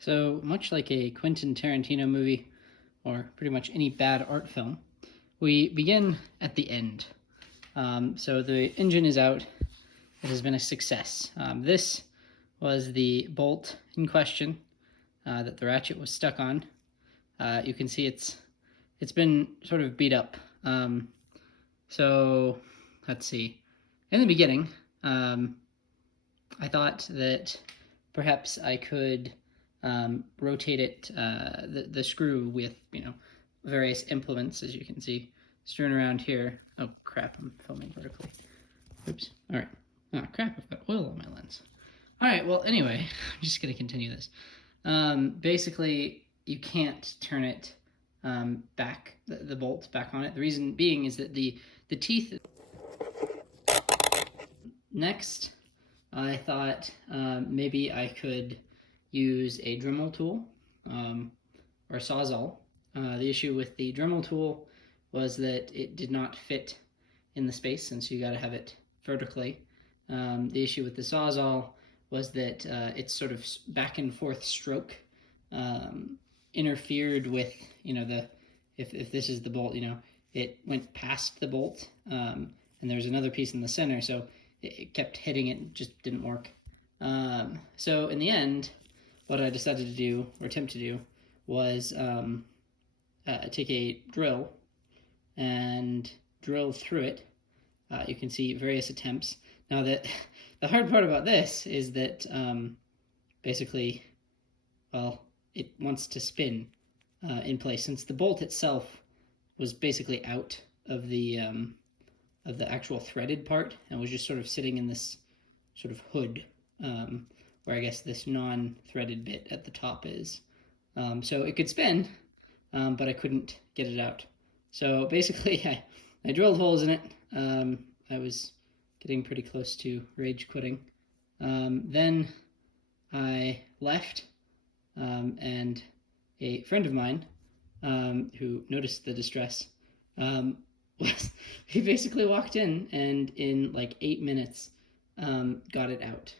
So much like a Quentin Tarantino movie, or pretty much any bad art film, we begin at the end. So the engine is out. It has been a success. This was the bolt in question that the ratchet was stuck on. You can see it's been sort of beat up. So let's see. In the beginning, I thought that perhaps I could rotate it, the screw with, various implements, as you can see, strewn around here. Oh, crap, I'm filming vertically. Oops. All right. Oh, crap, I've got oil on my lens. All right, well, anyway, I'm just going to continue this. Basically, you can't turn it back, the bolt back on it. The reason being is that the teeth... Next, I thought maybe I could use a Dremel tool or a Sawzall. The issue with the Dremel tool was that it did not fit in the space, and so you got to have it vertically. The issue with the Sawzall was that its sort of back and forth stroke interfered with, if this is the bolt, it went past the bolt, and there's another piece in the center, so it kept hitting it and just didn't work. So in the end, what I decided to do, or attempt to do, was take a drill and drill through it. You can see various attempts. Now the hard part about this is that basically, well, it wants to spin in place, since the bolt itself was basically out of the actual threaded part and was just sort of sitting in this sort of hood, where I guess this non-threaded bit at the top is. So it could spin, but I couldn't get it out. So basically, I drilled holes in it. I was getting pretty close to rage quitting. Then I left, and a friend of mine who noticed the distress he basically walked in and in like 8 minutes got it out.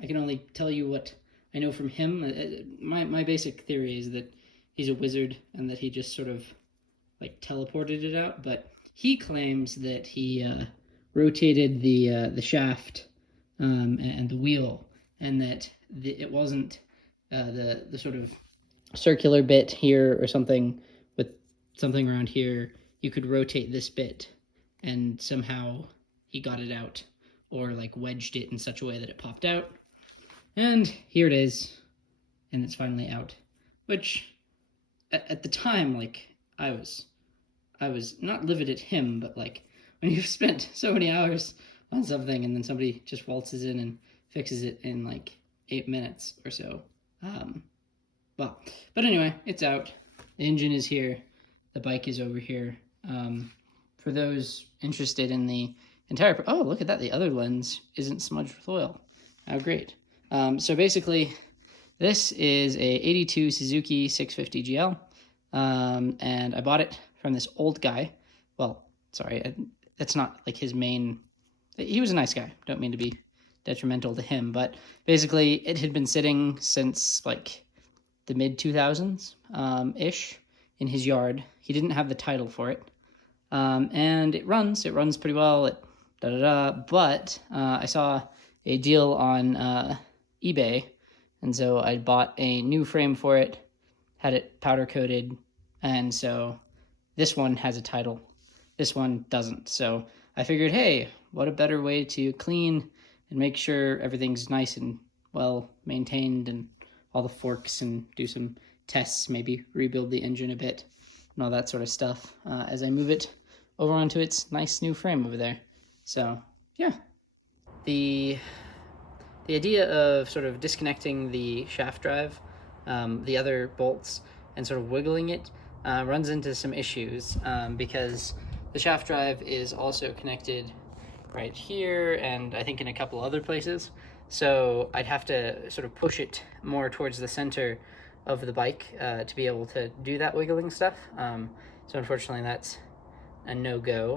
I can only tell you what I know from him. My basic theory is that he's a wizard and that he just sort of like teleported it out, but he claims that he rotated the shaft and the wheel, and that it wasn't the sort of circular bit here or something with something around here. You could rotate this bit and somehow he got it out, or like wedged it in such a way that it popped out, and here it is, and it's finally out. Which at the time, like, I was not livid at him, but like when you've spent so many hours on something and then somebody just waltzes in and fixes it in like 8 minutes or so. Well, but anyway, it's out. The engine is here. The bike is over here. For those interested in the entire... Oh, look at that. The other lens isn't smudged with oil. How great. So basically, this is a 82 Suzuki 650 GL. And I bought it from this old guy. Well, sorry, that's not like his main... He was a nice guy. Don't mean to be detrimental to him, but basically it had been sitting since like the mid-2000s ish in his yard. He didn't have the title for it, and it runs pretty well, but I saw a deal on eBay, and so I bought a new frame for it, had it powder coated, and so this one has a title, this one doesn't. So I figured, hey, what a better way to clean and make sure everything's nice and well maintained and all the forks, and do some tests, maybe rebuild the engine a bit and all that sort of stuff as I move it over onto its nice new frame over there. So yeah, the idea of sort of disconnecting the shaft drive, the other bolts, and sort of wiggling it runs into some issues because the shaft drive is also connected right here and I think in a couple other places. So I'd have to sort of push it more towards the center of the bike to be able to do that wiggling stuff. So unfortunately that's a no-go.